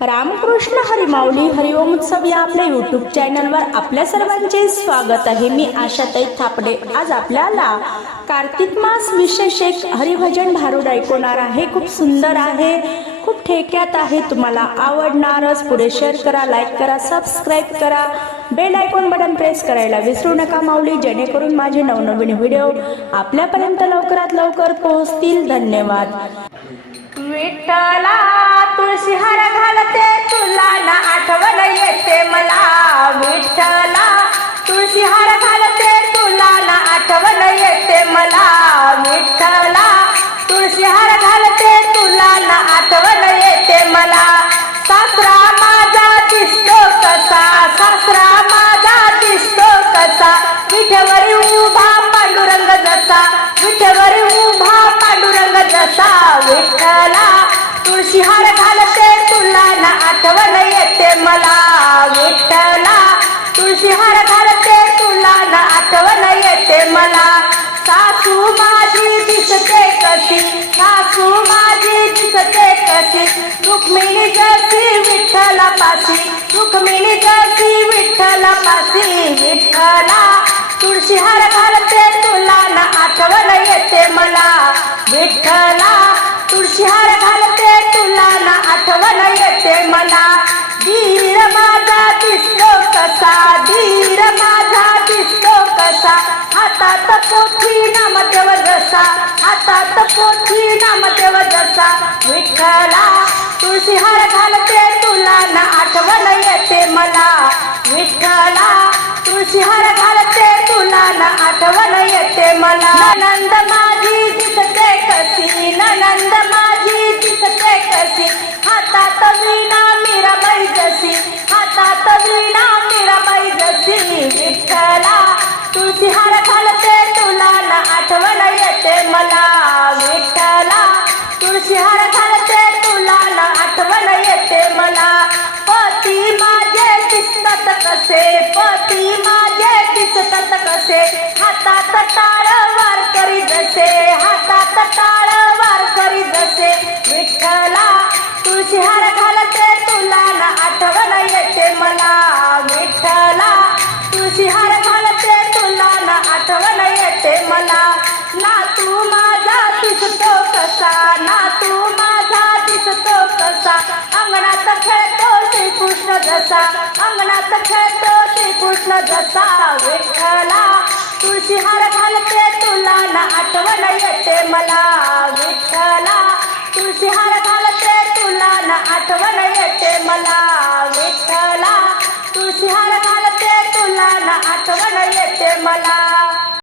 रामकृष्ण हरिमाऊली हरिओम उत्सव या आपल्या युट्यूब चॅनलवर आपल्या सर्वांचे स्वागत आहे. मी आशाताई थापडे. आज आपल्याला कार्तिक मास विशेष एक हरिभजन भारूड ऐकवणार आहे. खूप सुंदर आहे खूप ठेक्यात आहे. तुम्हाला आवडणारच पुढे शेअर करा लाईक करा सबस्क्राईब करा. बेल आयकॉन बटन प्रेस करायला विसरू नका माऊली. जेणेकरून माझे नवनवीन व्हिडिओ आपल्यापर्यंत लवकरात लवकर पोहोचतील. धन्यवाद. विठ्ठला आठवण येते मला. सासरा माझा दिसतो कसा? सासरा माझा दिसतो कसा? विठेवरी उभा पांडुरंग जसा. विठेवरी उभा पांडुरंग जसा. विठ्ठला तुळशी हार घालते तुला ना आठवण येते मला. विठ्ठला तुळशी पासी. पाशी मिली जाती विठ्ठला पासी. विठ्ठला तुळशी हार घालते तुला ना आठवण येते मला. विठ्ठला तुळशी हार घालते तुला ना आठवण येते मला. धीर माझा दिसतो कसा? धीर माझा दिसतो कसा? हातात पोथी नामदेव जसा. हातात पोथी नामदेव जसा. विठ्ठला तुळशी हार घालते तुळशी हार घालते तुला ना आठवण येते मला विठ्ठला तुळशी हार घालते तुला ना आठवण येते मला. पती माझे दिसतात कसे? पती माझे दिसतात कसे? हातात टाळ वार करी जसे हातात टाळ वार करी जसे. विठ्ठला तुळशी हार घालते तुला ना आठवण येते मला. जसा. अंगणात खेळतो श्रीकृष्ण जसा. अंगणात खेळतो श्रीकृष्ण जसा. विठ्ठला तुळशी हार घालते तुला ना आठवण येते मला. विठ्ठला तुळशी हार घालते तुला ना आठवण येते मला. विठ्ठला तुळशी हार घालते तुला ना आठवण येते मला.